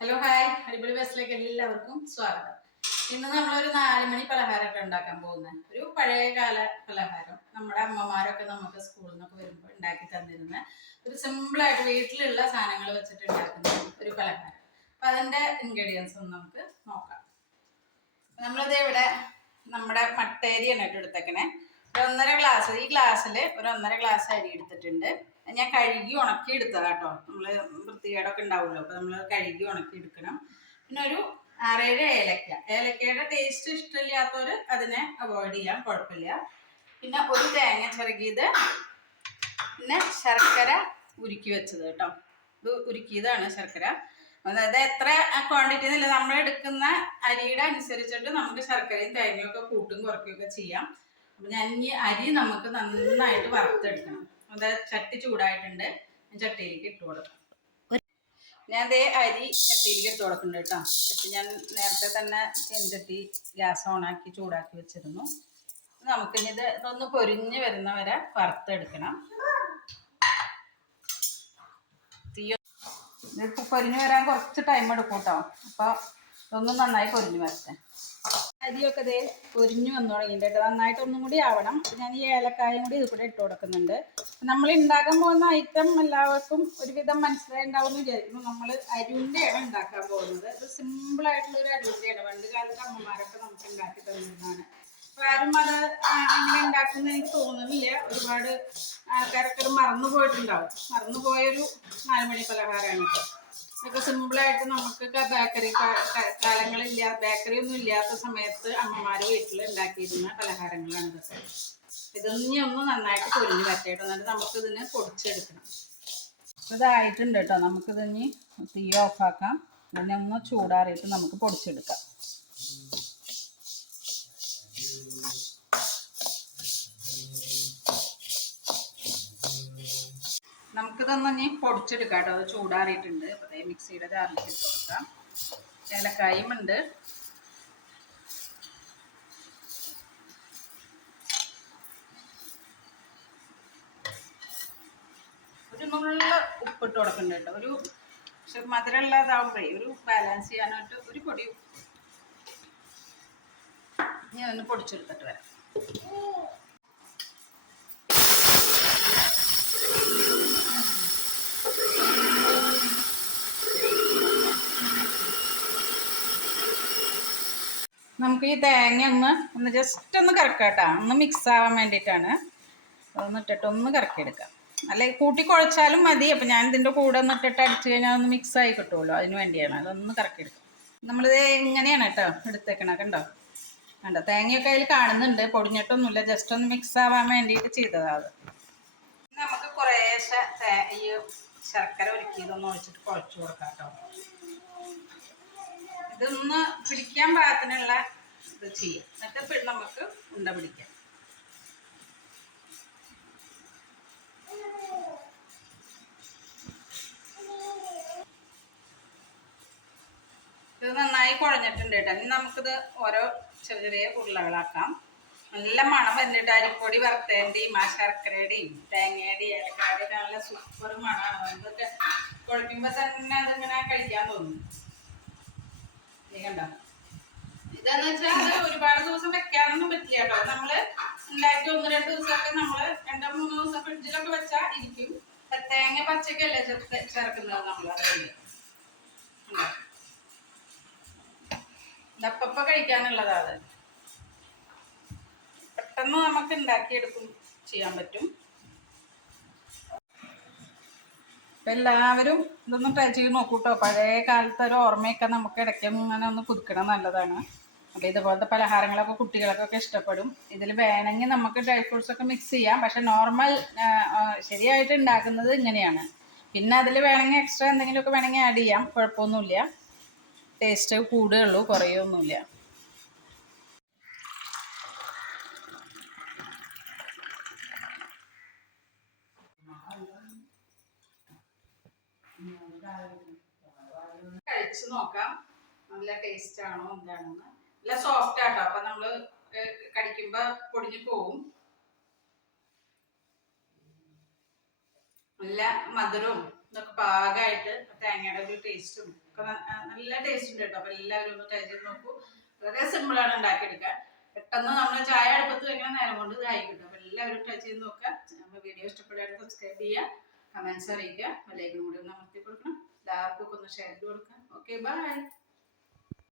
Hello hi അടിപൊളി ബസ്സിലേക്ക് എല്ലാവർക്കും സ്വാഗതം. ഇന്ന് നമ്മളൊരു നാല് മണി പലഹാരമൊക്കെ ഉണ്ടാക്കാൻ പോകുന്നത് ഒരു പഴയ കാല പലഹാരം നമ്മുടെ അമ്മമാരൊക്കെ നമുക്ക് സ്കൂളിൽ നിന്നൊക്കെ വരുമ്പോൾ ഉണ്ടാക്കി തന്നിരുന്ന. ഒരു സിമ്പിളായിട്ട് വീട്ടിലുള്ള സാധനങ്ങൾ വെച്ചിട്ട് ഉണ്ടാക്കുന്ന ഒരു പലഹാരം. അപ്പൊ അതിന്റെ ഇൻഗ്രീഡിയൻസ് ഒന്ന് നമുക്ക് നോക്കാം. നമ്മളിത് ഇവിടെ നമ്മുടെ മട്ടേരിയാണ് ഇട്ട് എടുത്തേക്കണേ ഒരു ഒന്നര ഗ്ലാസ് ഈ ഗ്ലാസ്സിൽ ഒരു ഒന്നര ഗ്ലാസ് അരി എടുത്തിട്ടുണ്ട്. ഞാൻ കഴുകി ഉണക്കി എടുത്തതാ കേട്ടോ നമ്മൾ വൃത്തികേടൊക്കെ ഉണ്ടാവുമല്ലോ അപ്പോൾ നമ്മൾ കഴുകി ഉണക്കി എടുക്കണം പിന്നെ ഒരു ആറേഴ് ഏലക്ക. ഏലക്കയുടെ ടേസ്റ്റ് ഇഷ്ടമില്ലാത്തവർ അതിനെ അവോയ്ഡ് ചെയ്യാം കുഴപ്പമില്ല. പിന്നെ ഒരു തേങ്ങ ചിറകിയത് പിന്നെ ശർക്കര ഉരുക്കി വെച്ചത് കേട്ടോ. ഇത് ഉരുക്കിയതാണ് ശർക്കര. അതായത് എത്ര ക്വാണ്ടിറ്റി എന്നില്ല നമ്മൾ എടുക്കുന്ന അരിയുടെ അനുസരിച്ചിട്ട് നമുക്ക് ശർക്കരയും തേങ്ങയും ഒക്കെ കൂട്ടും കുറയ്ക്കുകയൊക്കെ ചെയ്യാം. അപ്പം ഞാൻ ഈ അരി നമുക്ക് നന്നായിട്ട് വറുത്തെടുക്കണം. അതായത് ചട്ടി ചൂടായിട്ടുണ്ട്. ഞാൻ ചട്ടിയിലേക്ക് ഇട്ട് കൊടുക്കാം. ഞാൻ അതേ അരി ചട്ടിയിലേക്ക് ഇട്ട് കൊടുക്കുന്നുണ്ട് കേട്ടോ. ചട്ടി ഞാൻ നേരത്തെ തന്നെ ചെഞ്ചട്ടി ഗ്യാസ് ഓണാക്കി ചൂടാക്കി വെച്ചിരുന്നു. നമുക്കിനി ഇത് ഇതൊന്ന് പൊരിഞ്ഞ് വരുന്ന വരെ വറുത്തെടുക്കണം. തീ പൊരിഞ്ഞു പൊരിഞ്ഞ് വരാൻ കുറച്ച് ടൈം എടുക്കും കേട്ടോ. അപ്പോൾ ഇതൊന്നും നന്നായി പൊരിഞ്ഞ് വരട്ടെ. അരിയൊക്കെ ദേ പൊരിഞ്ഞു വന്നു തുടങ്ങിയിട്ട് നന്നായിട്ട് ഒന്നും കൂടി ആവണം. ഞാൻ ഈ ഏലക്കായും കൂടി ഇത് കൂടെ ഇട്ട് കൊടുക്കുന്നുണ്ട്. നമ്മൾ ഉണ്ടാക്കാൻ പോകുന്ന ഐറ്റം എല്ലാവർക്കും ഒരുവിധം മനസ്സിലായി ഉണ്ടാവും എന്ന് വിചാരിക്കുന്നു. നമ്മൾ അരിയുണ്ടയാണ് ഉണ്ടാക്കാൻ പോകുന്നത്. ഇത് സിമ്പിൾ ആയിട്ടുള്ള ഒരു അരിയുണ്ടയാണ് പണ്ട് കാലത്ത് അമ്മമാരൊക്കെ നമുക്ക് ഉണ്ടാക്കി തന്നിരുന്നതാണ്. അപ്പൊ ആരും അത് അങ്ങനെ ഉണ്ടാക്കുന്നത് എനിക്ക് തോന്നുന്നില്ല. ഒരുപാട് ആൾക്കാരൊക്കെ മറന്നു പോയിട്ടുണ്ടാവും മറന്നു പോയൊരു നാലുമണി പലഹാരമാണ് സിമ്പിൾ സിമ്പിളായിട്ട് നമുക്ക് ബേക്കറി കാലങ്ങളില്ല ബേക്കറി ഒന്നും ഇല്ലാത്ത സമയത്ത് അമ്മമാര് വീട്ടിൽ ഉണ്ടാക്കിയിരുന്ന പലഹാരങ്ങളാണ് ഇതൊക്കെ. ഇതൊന്നും ഒന്ന് നന്നായിട്ട് പൊരിഞ്ഞ് പറ്റിയിട്ട് എന്നിട്ട് നമുക്ക് ഇതിന് പൊടിച്ചെടുക്കണം ഇതായിട്ടുണ്ട് കേട്ടോ നമുക്കിതിനി തീ ഓഫാക്കാം ഇതിനെ ഒന്ന് ചൂടാറിയിട്ട് നമുക്ക് പൊടിച്ചെടുക്കാം. നമുക്കിതൊന്ന് ഇനി പൊടിച്ചെടുക്കാം കേട്ടോ. അത് ചൂടാറിയിട്ടുണ്ട്. അപ്പോൾ മിക്സിയുടെ ജാറിലേക്ക് കൊടുക്കാം. ഏലക്കായും ഉണ്ട്. ഒരു നുള്ള ഉപ്പിട്ട് കൊടുക്കുന്നുണ്ട് കേട്ടോ. ഒരു പക്ഷെ മധുരമുള്ളതാവുമ്പോഴേ ഒരു ബാലൻസ് ചെയ്യാനായിട്ട് ഒരു പൊടി ഞാൻ ഒന്ന് പൊടിച്ചെടുത്തിട്ട് വരാം. നമുക്ക് ഈ തേങ്ങ ഒന്ന് ഒന്ന് ജസ്റ്റ് ഒന്ന് കറക്കാട്ടാ ഒന്ന് മിക്സ് ആവാൻ വേണ്ടിയിട്ടാണ്. അതൊന്ന് ഇട്ടിട്ട് ഒന്ന് കറക്കിയെടുക്കാം അല്ലെ കൂട്ടി കുഴച്ചാലും മതി. അപ്പം ഞാൻ ഇതിന്റെ കൂടെ ഒന്ന് ഇട്ടിട്ട് അടിച്ചു കഴിഞ്ഞാൽ ഒന്ന് മിക്സ് ആയി കിട്ടുമല്ലോ അതിന് വേണ്ടിയാണ്. അതൊന്ന് കറക്കിയെടുക്കാം നമ്മളിത് ഇങ്ങനെയാണ് കേട്ടോ എടുത്തേക്കണ കണ്ടോ? കണ്ടോ? തേങ്ങയൊക്കെ അതിൽ കാണുന്നുണ്ട്. പൊടിഞ്ഞിട്ടൊന്നുമില്ല. ജസ്റ്റ് ഒന്ന് മിക്സ് ആവാൻ വേണ്ടിയിട്ട് ചെയ്തതാണ് നമുക്ക് കുറേശ്ശെ ഈ ശർക്കര ഒരുക്കിയതൊന്ന് ഒഴിച്ചിട്ട് കുഴച്ചു കൊടുക്കാം കേട്ടോ. ഇതൊന്ന് പിടിക്കാൻ പാകത്തിനുള്ള ഇത് ചെയ്യാം. എന്നിട്ട് നമുക്ക് ഉണ്ട പിടിക്കാം. ഇത് നന്നായി കുഴഞ്ഞിട്ടുണ്ട് കേട്ടോ. ഇനി നമുക്കിത് ഓരോ ചെറിയ ചെറിയ ഉരുളകളാക്കാം. നല്ല മണം വന്നിട്ട് അരിപ്പൊടി വറുത്തേന്റെയും ആ ശർക്കരയുടെയും തേങ്ങയുടെയും ഏലക്കായുടെയും നല്ല സൂപ്പർ മണമാണ്. ഇതൊക്കെ കുഴക്കുമ്പോൾ തന്നെ അതിങ്ങനെ കഴിക്കാൻ തോന്നും. നീ കണ്ടോ? ഇതെന്ന് വെച്ചാൽ ഒരുപാട് ദിവസം വെക്കാനൊന്നും പറ്റില്ല കേട്ടോ. നമ്മൾ ഉണ്ടാക്കി ഒന്ന് രണ്ട് ദിവസമൊക്കെ നമ്മൾ രണ്ടോ മൂന്നോ ദിവസം ഫ്രിഡ്ജിലൊക്കെ വെച്ചാൽ ഇരിക്കും. തേങ്ങ പച്ചക്കല്ലേ ചേർക്കുന്നത് നമ്മൾ ഇതപ്പ കഴിക്കാനുള്ളതാ അത്. പെട്ടെന്ന് നമുക്ക് ഉണ്ടാക്കിയെടുക്കും ചെയ്യാൻ പറ്റും. അപ്പം എല്ലാവരും ഇതൊന്ന് ട്രൈ ചെയ്ത് നോക്കൂട്ടോ. പഴയ കാലത്തെ ഒരു ഓർമ്മയൊക്കെ നമുക്ക് ഇടയ്ക്ക് ഇങ്ങനെ ഒന്ന് പുതുക്കണം നല്ലതാണ്. അപ്പോൾ ഇതുപോലത്തെ പലഹാരങ്ങളൊക്കെ കുട്ടികൾക്കൊക്കെ ഇഷ്ടപ്പെടും. ഇതിൽ വേണമെങ്കിൽ നമുക്ക് ഡ്രൈ ഫ്രൂട്ട്സ് ഒക്കെ മിക്സ് ചെയ്യാം. പക്ഷെ നോർമൽ ശരിയായിട്ട് ഉണ്ടാക്കുന്നത് ഇങ്ങനെയാണ്. പിന്നെ അതിൽ വേണമെങ്കിൽ എക്സ്ട്രാ എന്തെങ്കിലുമൊക്കെ വേണമെങ്കിൽ ആഡ് ചെയ്യാം. കുഴപ്പമൊന്നുമില്ല. ടേസ്റ്റ് കൂടുകയുള്ളൂ കുറയൊന്നുമില്ല കഴിച്ചു നോക്കാം. നല്ല ടേസ്റ്റ് ആണോ എന്താണെന്ന് നല്ല സോഫ്റ്റ് ആട്ടോ. അപ്പൊ നമ്മൾ കടിക്കുമ്പോ പൊടിഞ്ഞു പോവും. നല്ല മധുരവും ഇതൊക്കെ പാകമായിട്ട് തേങ്ങയുടെ ഒരു ടേസ്റ്റും ഒക്കെ നല്ല ടേസ്റ്റ് ഉണ്ട് കേട്ടോ. അപ്പൊ എല്ലാവരും ഒന്ന് ട്രൈ ചെയ്ത് നോക്കൂ. വളരെ സിമ്പിൾ ആണ് ഉണ്ടാക്കിയെടുക്കാൻ. പെട്ടെന്ന് നമ്മൾ ചായ അടുപ്പത്ത് വെക്കുന്ന നേരം കൊണ്ട് ഇതായി കിട്ടും. അപ്പൊ എല്ലാവരും ട്രൈ ചെയ്ത് നോക്കുക. നമ്മുടെ വീഡിയോ ഇഷ്ടപ്പെട്ടാൽ സബ്സ്ക്രൈബ് ചെയ്യുക. കമന്റ്സ് അറിയിക്കുക. ലൈക്കും കൂടി ഒന്ന് അമർത്തി കൊടുക്കണം. എല്ലാവർക്കും ഒന്ന് ഷെയർ ചെയ്ത് കൊടുക്കാം ഓക്കെ ബൈ